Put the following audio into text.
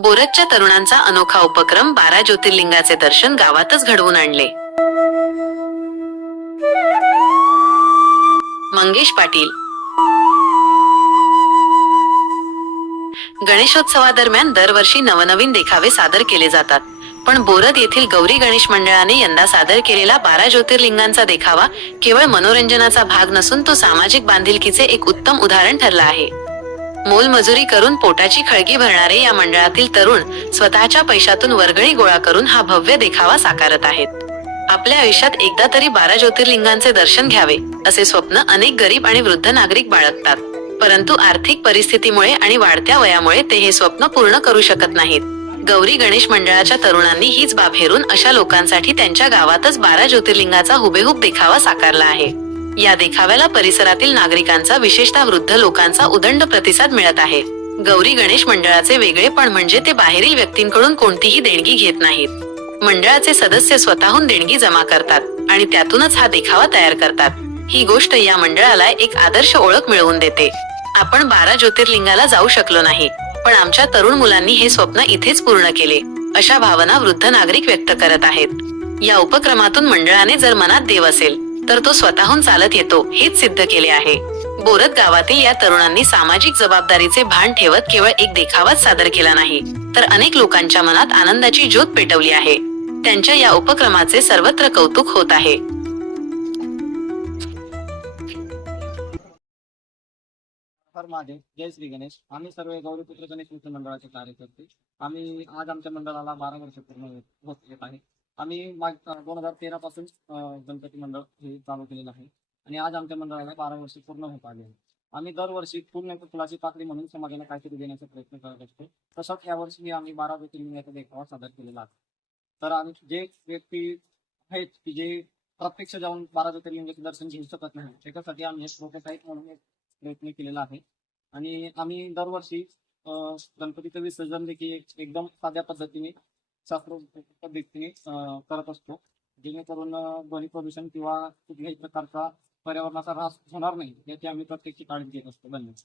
बोरजच्या तरुणांचा अनोखा उपक्रम बारा ज्योतिर्लिंगाचे दर्शन गावातच घडवून आणले. मंगेश पाटील. गणेशोत्सवादरम्यान दरवर्षी नवनवीन देखावे सादर केले जातात. पण बोरद येथील गौरी गणेश मंडळाने यंदा सादर केलेला बारा ज्योतिर्लिंगांचा देखावा केवळ मनोरंजनाचा भाग नसून तो सामाजिक बांधिलकीचे एक उत्तम उदाहरण ठरला आहे. मोलमजुरी करून पोटाची खळगी भरणारे या मंडळातील तरुण स्वतःच्या पैशातून वर्गणी गोळा करून हा भव्य देखावा साकारत आहेत. आपल्या आयुष्यात एकदा तरी बारा ज्योतिर्लिंगांचे दर्शन घ्यावे असे स्वप्न अनेक गरीब आणि वृद्ध नागरिक बाळगतात. परंतु आर्थिक परिस्थितीमुळे आणि वाढत्या वयामुळे ते हे स्वप्न पूर्ण करू शकत नाहीत. गौरी गणेश मंडळाच्या तरुणांनी हीच बाब हेरून अशा लोकांसाठी त्यांच्या गावातच बारा ज्योतिर्लिंगाचा हुबेहूब देखावा साकारला आहे. या देखाव्याला परिसरातील नागरिकांचा विशेषतः वृद्ध लोकांचा उदंड प्रतिसाद मिळत आहे. गौरी गणेश मंडळाचे वेगळेपण म्हणजे ते बाहेरील व्यक्तींकडून कोणतीही देणगी घेत नाहीत. मंडळाचे सदस्य स्वतःहून देणगी जमा करतात आणि त्यातूनच हा देखावा तयार करतात. ही गोष्ट या मंडळाला एक आदर्श ओळख मिळवून देते. आपण बारा ज्योतिर्लिंगाला जाऊ शकलो नाही पण आमच्या तरुण मुलांनी हे स्वप्न इथेच पूर्ण केले अशा भावना वृद्ध नागरिक व्यक्त करत आहेत. या उपक्रमातून मंडळाने जर मनात देव असेल तर तो स्वतःहून चालत येतो हेच सिद्ध केले आहे. बोरत गावातील या तरुणांनी सामाजिक जबाबदारीचे भान ठेवत केवळ एक देखावाच सादर केला नाही तर अनेक लोकांच्या मनात आनंदाची ज्योत पेटवली आहे. त्यांच्या या उपक्रमाचे सर्वत्र कौतुक होत आहे. महादेव जय श्री गणेश. आम्ही सर्व गौरीपुत्र गणेश मित्र मंडळाचे कार्यकर्ते. आम्ही आज आमच्या मंडळाला बारा वर्ष पूर्ण होत- होत येत आहे आम्ही माग दोन हजार तेरा पासून गणपती मंडळ हे चालू केलेलं आहे. आणि आज आमच्या मंडळाला बारा वर्ष पूर्ण होत आले आहे आम्ही दरवर्षी पूर्ण फुलाची पाकळी म्हणून समाजाला काहीतरी देण्याचा प्रयत्न करत असतो. तसंच यावर्षी आम्ही बारा ज्योतिर्लिंगाचा देखावा सादर केलेला आहे. तर आम्ही जे व्यक्ती आहेत की जे प्रत्यक्ष जाऊन बारा ज्योतिर्लिंगाचे दर्शन घेऊ शकत नाही त्याच्यासाठी आम्ही एक प्रोटोटाईप म्हणून एक प्रयत्न केलेला आहे. आणि आम्ही दरवर्षी गणपतीचं विसर्जन देखील एक- एकदम साध्या पद्धतीने शास्त्रोक्त पद्धतीने करत असतो. जेणेकरून ध्वनी प्रदूषण किंवा कुठल्याही प्रकारचा पर्यावरणाचा ऱ्हास होणार नाही याची आम्ही प्रत्यक्ष काळजी घेत असतो. धन्यवाद.